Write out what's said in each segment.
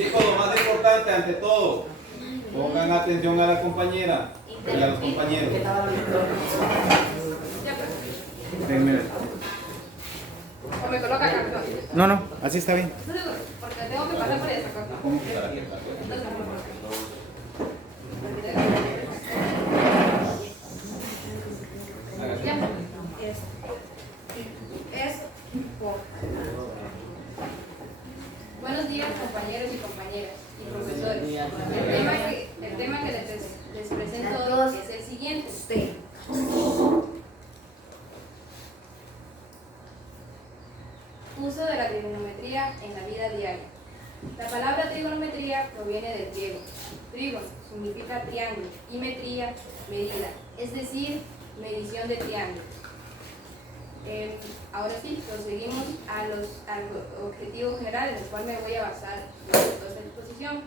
Chicos, lo más importante ante todo, pongan atención a la compañera y a los compañeros. Denme. O me coloca acá. No, así está bien. Porque tengo que pasar por esa cosa. Entonces, ya. Eso. Buenos días, compañeros y compañeras y profesores. El tema que les presento hoy es el siguiente. Uso de la trigonometría en la vida diaria. La palabra trigonometría proviene del griego. Trígono significa triángulo y metría, medida, es decir, medición de triángulos. Ahora sí, proseguimos al objetivo general en el cual me voy a basar en toda esta exposición.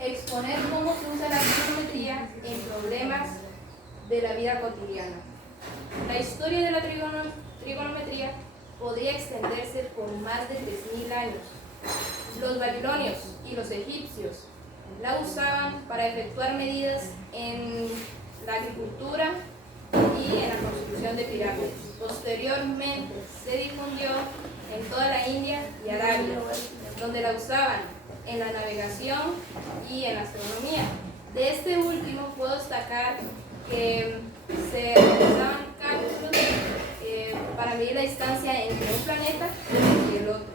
Exponer cómo se usa la trigonometría en problemas de la vida cotidiana. La historia de la trigonometría podría extenderse por más de 3000 años. Los babilonios y los egipcios la usaban para efectuar medidas en la agricultura y en la construcción de pirámides. Posteriormente se difundió en toda la India y Arabia, donde la usaban en la navegación y en la astronomía. De este último puedo destacar que se realizaban cálculos para medir la distancia entre un planeta y el otro.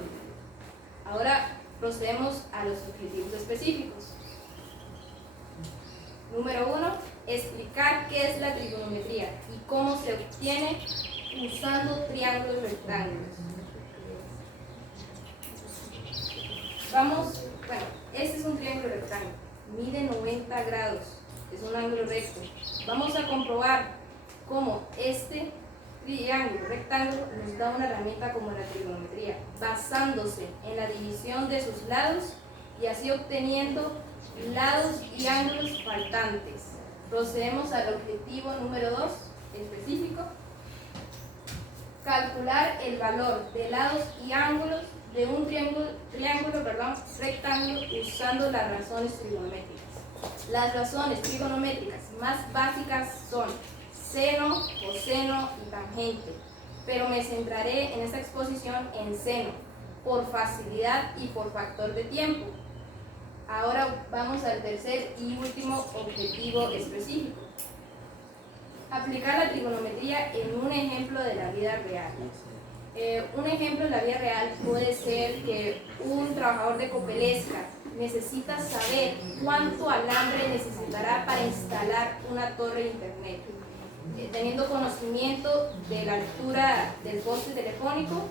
Ahora procedemos a los objetivos específicos. Número 1, explicar qué es la trigonometría y cómo se obtiene usando triángulos rectángulos. Este es un triángulo rectángulo, mide 90 grados, es un ángulo recto. Vamos a comprobar cómo este triángulo rectángulo nos da una herramienta como la trigonometría, basándose en la división de sus lados y así obteniendo lados y ángulos faltantes. Procedemos al objetivo número 2, específico. Calcular el valor de lados y ángulos de un triángulo rectángulo usando las razones trigonométricas. Las razones trigonométricas más básicas son seno, coseno y tangente, pero me centraré en esta exposición en seno, por facilidad y por factor de tiempo. Ahora vamos al tercer y último objetivo específico. Aplicar la trigonometría en un ejemplo de la vida real. Un ejemplo de la vida real puede ser que un trabajador de Copelesca necesita saber cuánto alambre necesitará para instalar una torre de internet, teniendo conocimiento de la altura del poste telefónico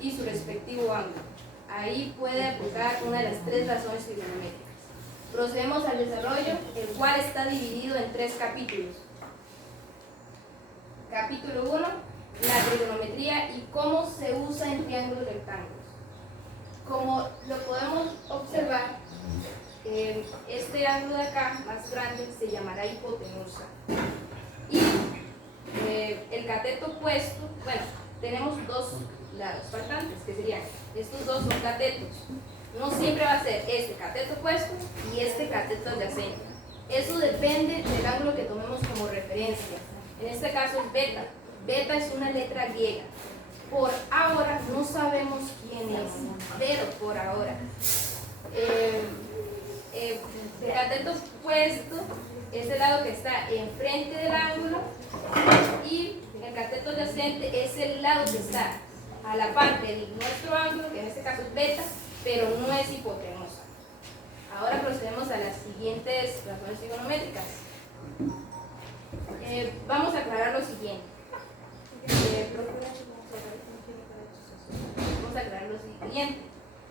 y su respectivo ángulo. Ahí puede aplicar una de las 3 razones trigonométricas. Procedemos al desarrollo, el cual está dividido en 3 capítulos. Capítulo 1, la trigonometría y cómo se usa en triángulos rectángulos. Como lo podemos observar, este ángulo de acá, más grande, se llamará hipotenusa. Y el cateto opuesto, tenemos 2 lados faltantes, que serían, estos 2 son catetos. No siempre va a ser este cateto opuesto y este cateto adyacente. Eso depende del ángulo que tomemos como referencia. En este caso es beta. Beta es una letra griega. Por ahora no sabemos quién es, pero por ahora. El cateto opuesto es el lado que está enfrente del ángulo y el cateto adyacente es el lado que está a la parte de nuestro ángulo, que en este caso es beta, pero no es hipotenusa. Ahora procedemos a las siguientes razones trigonométricas. Vamos a aclarar lo siguiente. Vamos a aclarar lo siguiente.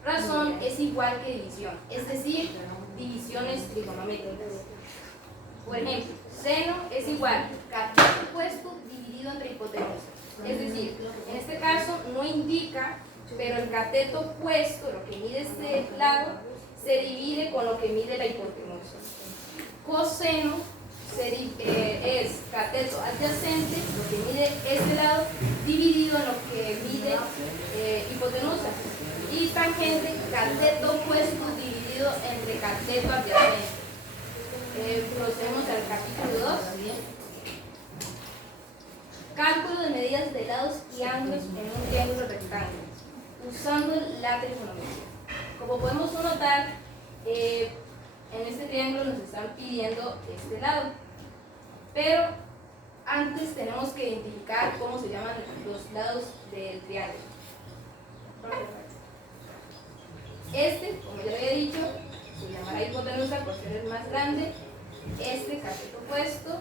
Razón es igual que división, es decir, divisiones trigonométricas. Por ejemplo, seno es igual cateto opuesto dividido entre hipotenusa. Es decir, en este caso no indica, pero el cateto opuesto, lo que mide este lado, se divide con lo que mide la hipotenusa. Coseno es cateto adyacente, lo que mide este lado, dividido en lo que mide hipotenusa. Y tangente, cateto opuesto dividido entre cateto adyacente. Procedemos al capítulo 2. Cálculo de medidas de lados y ángulos en un triángulo rectángulo, usando la trigonometría. Como podemos notar, en este triángulo nos están pidiendo este lado, pero antes tenemos que identificar cómo se llaman los lados del triángulo. Este, como ya había dicho, se llamará hipotenusa por ser el más grande, este cateto opuesto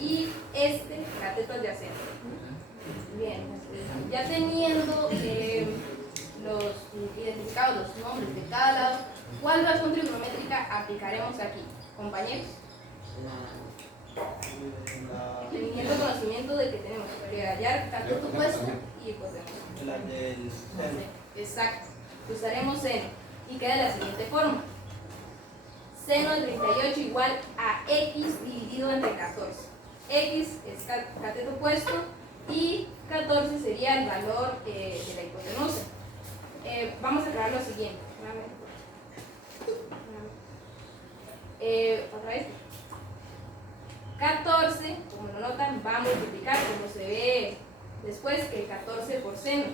y este cateto adyacente. Bien, ya teniendo identificados los nombres de cada lado, ¿cuál razón trigonométrica aplicaremos aquí, compañeros? Teniendo conocimiento de que tenemos que hallar cateto opuesto y hipotenusa. La del seno. Exacto. Usaremos seno y queda de la siguiente forma. Seno de 38 igual a x dividido entre 14. X es cateto opuesto y 14 sería el valor de la hipotenusa. Vamos a crear lo siguiente. Otra vez. 14, como lo notan, va a multiplicar, como se ve después, que el 14 por seno.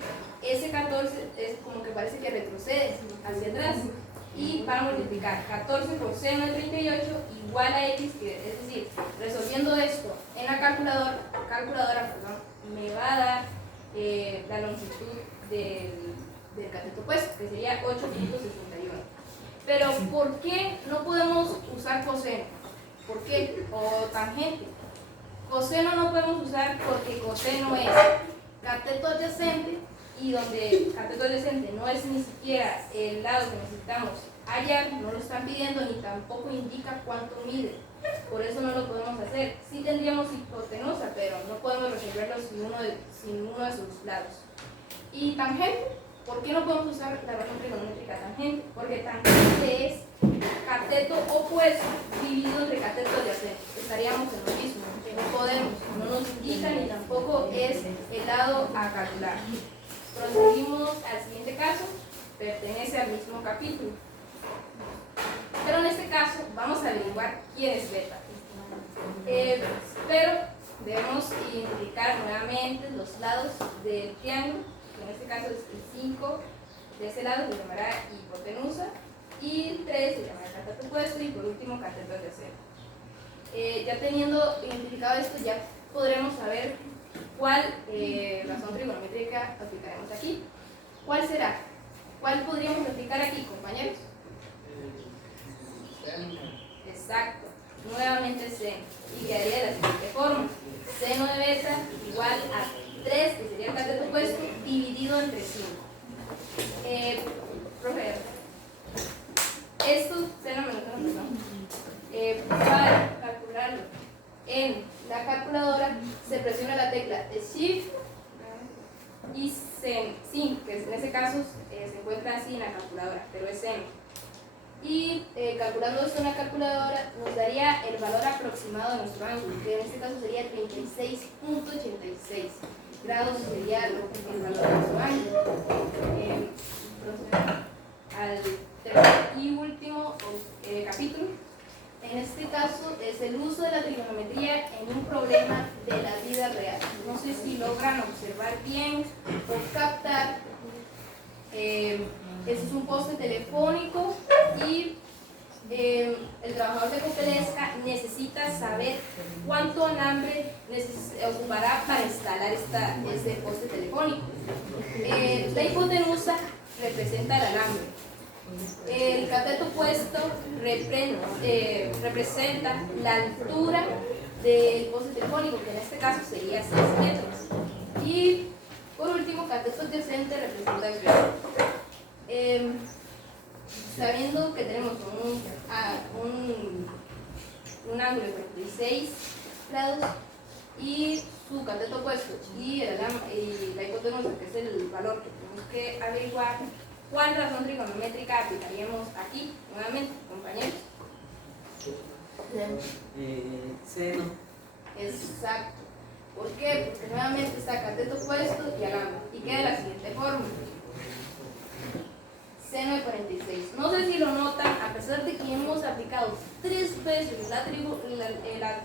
Ese 14 es como que parece que retrocede hacia atrás y va a multiplicar 14 por seno de 38 igual a x, es decir, resolviendo esto en la calculadora, me va a dar la longitud del cateto opuesto, que sería 8.61. Pero ¿por qué no podemos usar coseno? ¿Por qué? O tangente. Coseno no podemos usar porque coseno es cateto adyacente, y donde cateto adyacente no es ni siquiera el lado que necesitamos hallar, no lo están pidiendo ni tampoco indica cuánto mide. Por eso no lo podemos hacer. Sí tendríamos hipotenusa, pero no podemos resolverlo sin uno de sus lados. Y tangente, ¿por qué no podemos usar la razón trigonométrica tangente? Porque tangente es cateto opuesto dividido entre cateto adyacente. Estaríamos en lo mismo. No podemos, no nos indica ni tampoco es el lado a calcular. Proseguimos al siguiente caso, pertenece al mismo capítulo. Pero en este caso vamos a averiguar quién es beta. Pero debemos identificar nuevamente los lados del triángulo, que en este caso es el 5, de ese lado se llamará hipotenusa, y el 3 se llamará cateto opuesto, y por último cateto adyacente. Ya teniendo identificado esto, ya podremos saber cuál razón trigonométrica aplicaremos aquí. ¿Cuál será? ¿Cuál podríamos aplicar aquí, compañeros? Exacto, nuevamente seno, y quedaría de la siguiente forma: seno de beta igual a 3, que sería el cateto opuesto, dividido entre 5. Profe, esto, seno menos seno, perdón, para calcularlo en la calculadora se presiona la tecla Shift y Sin, que en ese caso se encuentra así en la calculadora, pero es seno. Y calculando esto en la calculadora nos daría el valor aproximado de nuestro ángulo, que en este caso sería 36.86 grados, sería el valor de nuestro ángulo. Al tercer y último capítulo, en este caso es el uso de la trigonometría en un problema de la vida real. No sé si logran observar bien o captar. Este es un poste telefónico y el trabajador de Copelesca necesita saber cuánto alambre ocupará para instalar este poste telefónico. La hipotenusa representa el alambre. El cateto opuesto representa la altura del poste telefónico, que en este caso sería 6 metros. Y por último, cateto adyacente representa el grado. Sabiendo que tenemos un ángulo de 46 grados y su cateto opuesto y la hipotenusa, que es el valor que tenemos que averiguar, ¿cuál razón trigonométrica aplicaríamos aquí? Nuevamente, compañeros. Seno. Exacto. ¿Por qué? Porque nuevamente está cateto opuesto y agamma. Y queda de la siguiente forma. Seno de 46. No sé si lo notan, a pesar de que hemos aplicado 3 veces la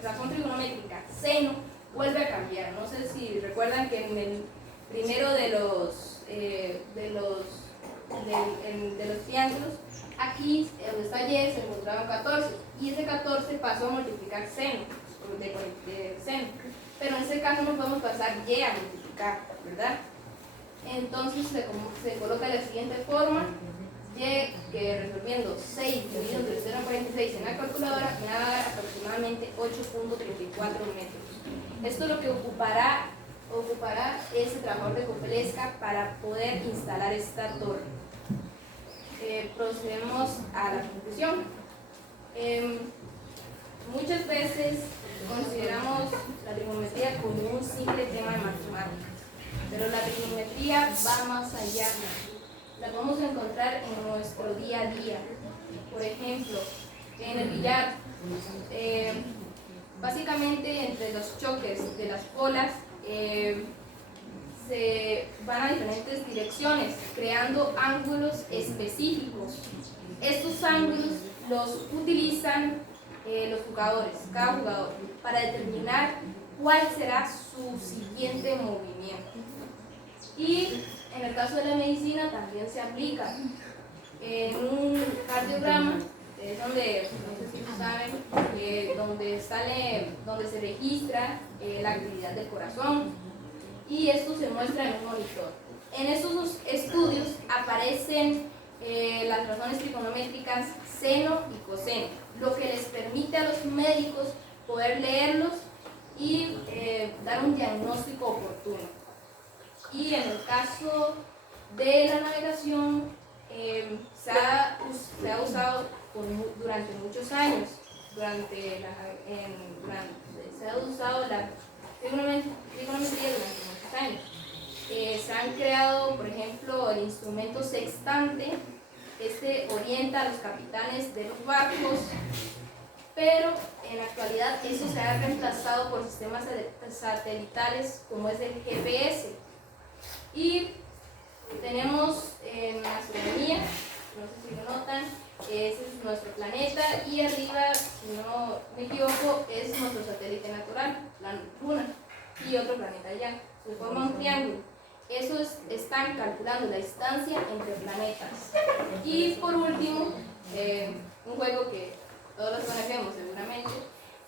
razón trigonométrica, seno vuelve a cambiar. No sé si recuerdan que en el primero de los triángulos, aquí donde está Y se encontraba 14 y ese 14 pasó a multiplicar seno, de seno. Pero en este caso no podemos pasar Y a multiplicar, ¿verdad? Entonces se coloca de la siguiente forma. Y que resolviendo 6 dividido entre 0,46 en la calculadora me va a dar aproximadamente 8.34 metros. Esto es lo que ocupará ese trabajador de Copelesca para poder instalar esta torre. Procedemos a la conclusión. Muchas veces consideramos la trigonometría como un simple tema de matemáticas, pero la trigonometría va más allá. La podemos encontrar en nuestro día a día. Por ejemplo, en el billar, básicamente entre los choques de las bolas se van a diferentes direcciones, creando ángulos específicos. Estos ángulos los utilizan los jugadores, cada jugador, para determinar cuál será su siguiente movimiento. Y en el caso de la medicina también se aplica en un cardiograma, es donde, no sé si lo saben, donde se registra la actividad del corazón y esto se muestra en un monitor. En estos estudios aparecen las razones trigonométricas seno y coseno, lo que les permite a los médicos poder leerlos y dar un diagnóstico oportuno. Y en el caso de la navegación, se ha usado durante muchos años. Se ha usado la trigonometría durante muchos años. Se han creado, por ejemplo, el instrumento sextante. Este orienta a los capitanes de los barcos, pero en la actualidad eso se ha reemplazado por sistemas satelitales como es el GPS. Y tenemos en astronomía, no sé si lo notan, ese es nuestro planeta y arriba, si no me equivoco, es nuestro satélite natural, la Luna, y otro planeta allá. Se forma un triángulo. Eso están calculando la distancia entre planetas. Y por último, un juego que todos los conocemos seguramente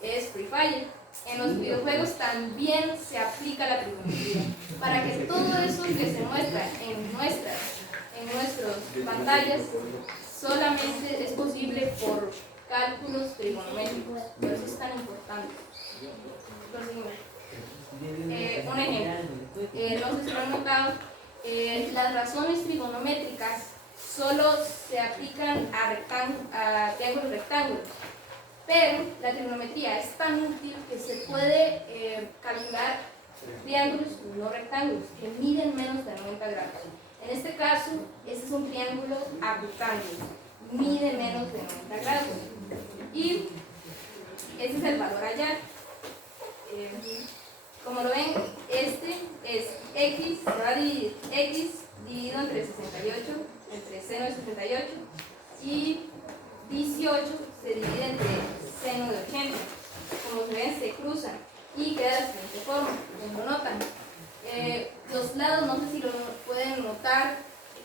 es Free Fire. En los videojuegos también se aplica la trigonometría para que todo eso que se muestra en nuestras pantallas solamente es posible por cálculos trigonométricos. Por eso es tan importante. Un ejemplo, no sé si lo han notado, las razones trigonométricas solo se aplican a triángulos rectángulos. Pero la trigonometría es tan útil que se puede calcular triángulos no rectángulos que miden menos de 90 grados. En este caso, este es un triángulo acutángulo, mide menos de 90 grados. Y ese es el valor allá. Como lo ven, este es x, se va a dividir x dividido entre 68, entre seno de 68, y 18 se divide entre seno de 80. Como se ven, se cruzan y queda de la siguiente forma, como lo notan. Los lados, no sé si lo pueden notar,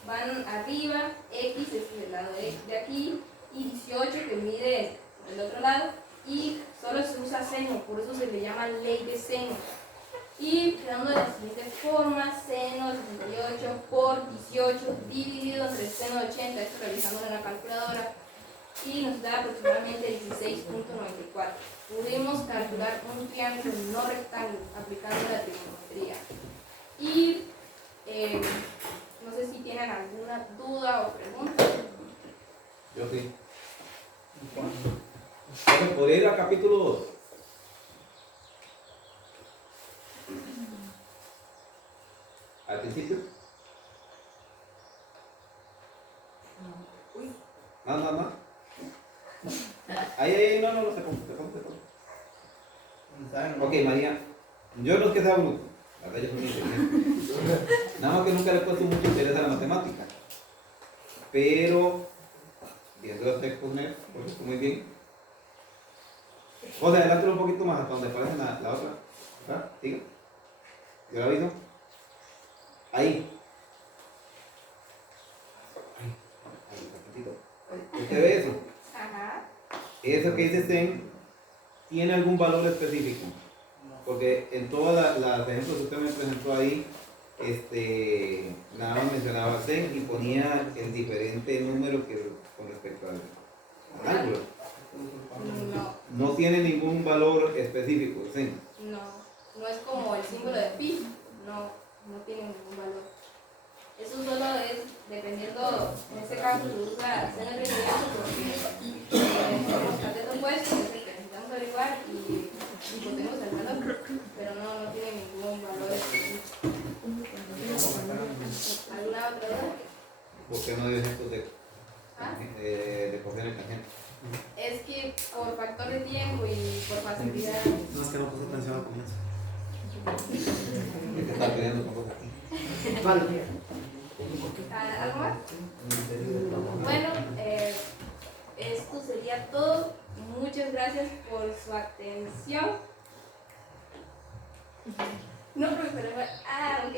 van arriba, x es el lado de aquí, y 18 que mide el otro lado, y solo se usa seno, por eso se le llama ley de seno. Y quedando de la siguiente forma, seno de 68 por 18 dividido entre seno de 80, esto realizándolo en la calculadora, y nos da aproximadamente 16.94. Pudimos calcular un triángulo no rectángulo aplicando la trigonometría. Y no sé si tienen alguna duda o pregunta. Yo sí. Bueno, ¿podría ir al capítulo 2? ¿Al principio? No. Ahí, no, te pongo. Ok, María, yo no es que sea bruto, la verdad yo soy muy inteligente. Nada más que nunca le he puesto mucho interés a la matemática. Pero, viendo los textos net, pues esto muy bien. José, adelántalo un poquito más hasta donde aparece la otra. ¿Acá? Siga. ¿Yo la aviso? Ahí. ¿Usted ve eso? Ajá. Eso que dice Zen tiene algún valor específico. Porque en todas las ejemplos que usted me presentó ahí, nada más mencionaba Zen y ponía el diferente número que con respecto al ángulo. No, No tiene ningún valor específico, Zen. no es como el símbolo de pi, no tiene ningún valor. Eso solo es dependiendo, en este caso se usa seno de rendimiento porque los catetos opuestos es el que necesitamos averiguar y podemos el valor, pero no tiene ningún valor específico. ¿Alguna otra duda? ¿Por qué no dio ejemplos ¿Ah? de coseno y tangente? Es que por factor de tiempo y por facilidad. No, es que no puse atención al comienzo. Es que está peleando con cosas aquí. ¿Algo más? Bueno, esto sería todo. Muchas gracias por su atención. No, profesor. Ok.